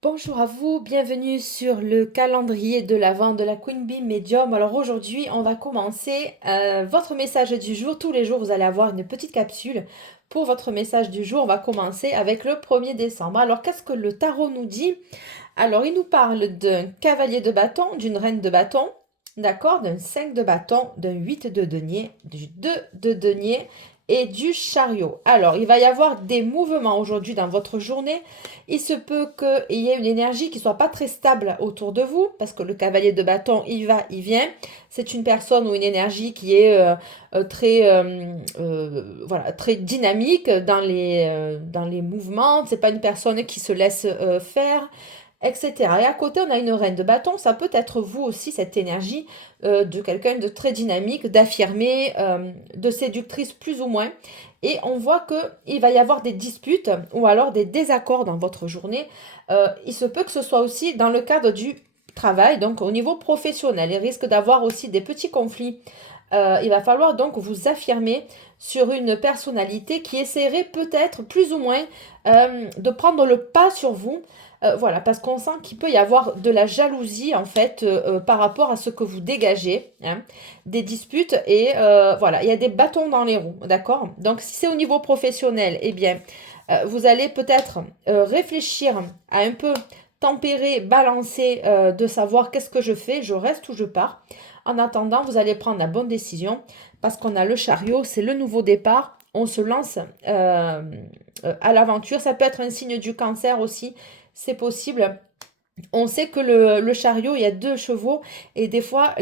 Bonjour à vous, bienvenue sur le calendrier de l'Avent de la Queen Bee Medium. Alors aujourd'hui, on va commencer votre message du jour. Tous les jours, vous allez avoir une petite capsule pour votre message du jour. On va commencer avec le 1er décembre. Alors qu'est-ce que le tarot nous dit? Alors il nous parle d'un cavalier de bâton, d'une reine de bâton, d'accord, d'un 5 de bâton, d'un 8 de denier, du 2 de denier et du chariot. Alors, il va y avoir des mouvements aujourd'hui dans votre journée. Il se peut qu'il y ait une énergie qui ne soit pas très stable autour de vous, parce que le cavalier de bâton, il va, il vient. C'est une personne ou une énergie qui est voilà, très dynamique dans les mouvements. C'est pas une personne qui se laisse faire, etc. Et à côté, on a une reine de bâton. Ça peut être vous aussi, cette énergie de quelqu'un de très dynamique, d'affirmé, de séductrice plus ou moins. Et on voit qu'il va y avoir des disputes ou alors des désaccords dans votre journée. Il se peut que ce soit aussi dans le cadre du travail, donc au niveau professionnel. Il risque d'avoir aussi des petits conflits. Il va falloir donc vous affirmer sur une personnalité qui essaierait peut-être plus ou moins de prendre le pas sur vous. Voilà, parce qu'on sent qu'il peut y avoir de la jalousie en fait par rapport à ce que vous dégagez, hein, des disputes et voilà, il y a des bâtons dans les roues, d'accord? Donc si c'est au niveau professionnel, eh bien, vous allez peut-être réfléchir à un peu tempérer, balancer, de savoir qu'est-ce que je fais, je reste ou je pars. En attendant, vous allez prendre la bonne décision parce qu'on a le chariot, c'est le nouveau départ. On se lance à l'aventure. Ça peut être un signe du cancer aussi, c'est possible. On sait que le chariot, il y a deux chevaux et des fois,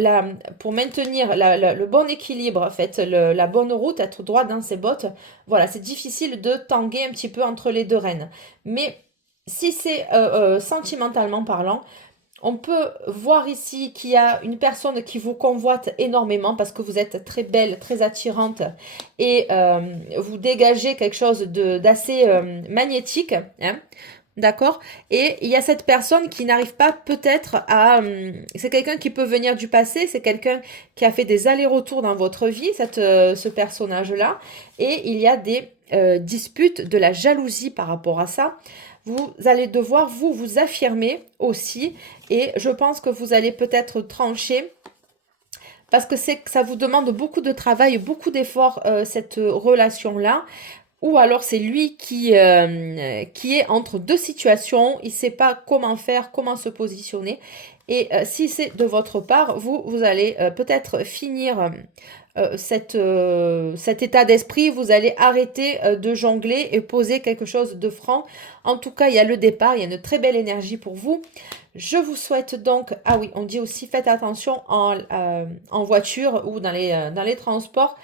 pour maintenir le bon équilibre, en fait, la bonne route, être droit dans ses bottes, voilà, c'est difficile de tanguer un petit peu entre les deux rênes. Mais si c'est sentimentalement parlant, on peut voir ici qu'il y a une personne qui vous convoite énormément parce que vous êtes très belle, très attirante et vous dégagez quelque chose d'assez magnétique, hein, d'accord? Et il y a cette personne qui n'arrive pas peut-être à... c'est quelqu'un qui peut venir du passé, c'est quelqu'un qui a fait des allers-retours dans votre vie, ce personnage-là, et il y a des disputes, de la jalousie par rapport à ça. Vous allez devoir vous affirmer aussi et je pense que vous allez peut-être trancher parce que ça vous demande beaucoup de travail, beaucoup d'efforts, cette relation-là. Ou alors c'est lui qui est entre deux situations, il ne sait pas comment faire, comment se positionner. Et si c'est de votre part, vous allez peut-être finir cet état d'esprit, vous allez arrêter de jongler et poser quelque chose de franc. En tout cas, il y a le départ, il y a une très belle énergie pour vous. Je vous souhaite donc, ah oui, on dit aussi faites attention en voiture ou dans les transports.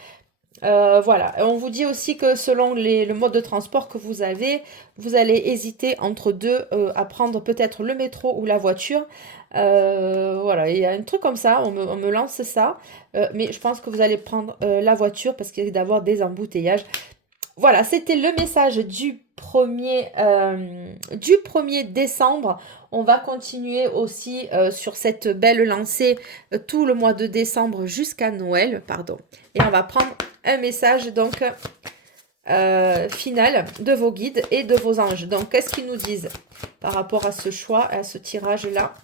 Voilà, on vous dit aussi que selon le mode de transport que vous avez, vous allez hésiter entre deux à prendre peut-être le métro ou la voiture. Voilà, il y a un truc comme ça, on me lance ça, mais je pense que vous allez prendre la voiture parce qu'il risque d'avoir des embouteillages. Voilà, c'était le message du 1er décembre. On va continuer aussi sur cette belle lancée tout le mois de décembre jusqu'à Noël, pardon. Et on va prendre un message donc final de vos guides et de vos anges. Donc, qu'est-ce qu'ils nous disent par rapport à ce choix, à ce tirage-là?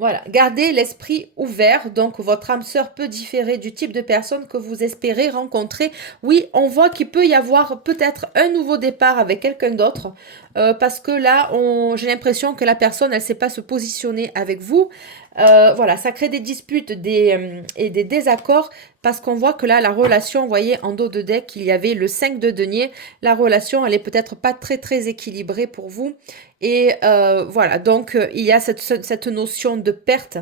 Voilà, gardez l'esprit ouvert, donc votre âme sœur peut différer du type de personne que vous espérez rencontrer. Oui, on voit qu'il peut y avoir peut-être un nouveau départ avec quelqu'un d'autre, parce que là, j'ai l'impression que la personne, elle ne sait pas se positionner avec vous. Voilà, ça crée des disputes et des désaccords, parce qu'on voit que là, la relation, vous voyez, en dos de deck, il y avait le 5 de denier. La relation, elle est peut-être pas très, très équilibrée pour vous. Et voilà, donc il y a cette notion de perte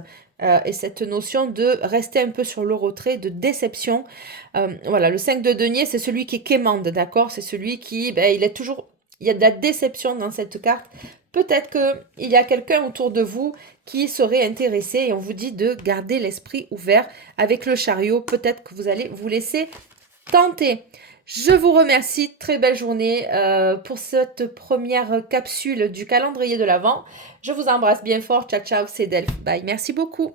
et cette notion de rester un peu sur le retrait, de déception. Voilà, le 5 de denier, c'est celui qui quémande, d'accord? C'est celui qui, ben, il est toujours, il y a de la déception dans cette carte. Peut-être qu'il y a quelqu'un autour de vous qui serait intéressé et on vous dit de garder l'esprit ouvert avec le chariot. Peut-être que vous allez vous laisser tenter. Je vous remercie, très belle journée pour cette première capsule du calendrier de l'Avent. Je vous embrasse bien fort, ciao ciao, c'est Delphes, bye, merci beaucoup.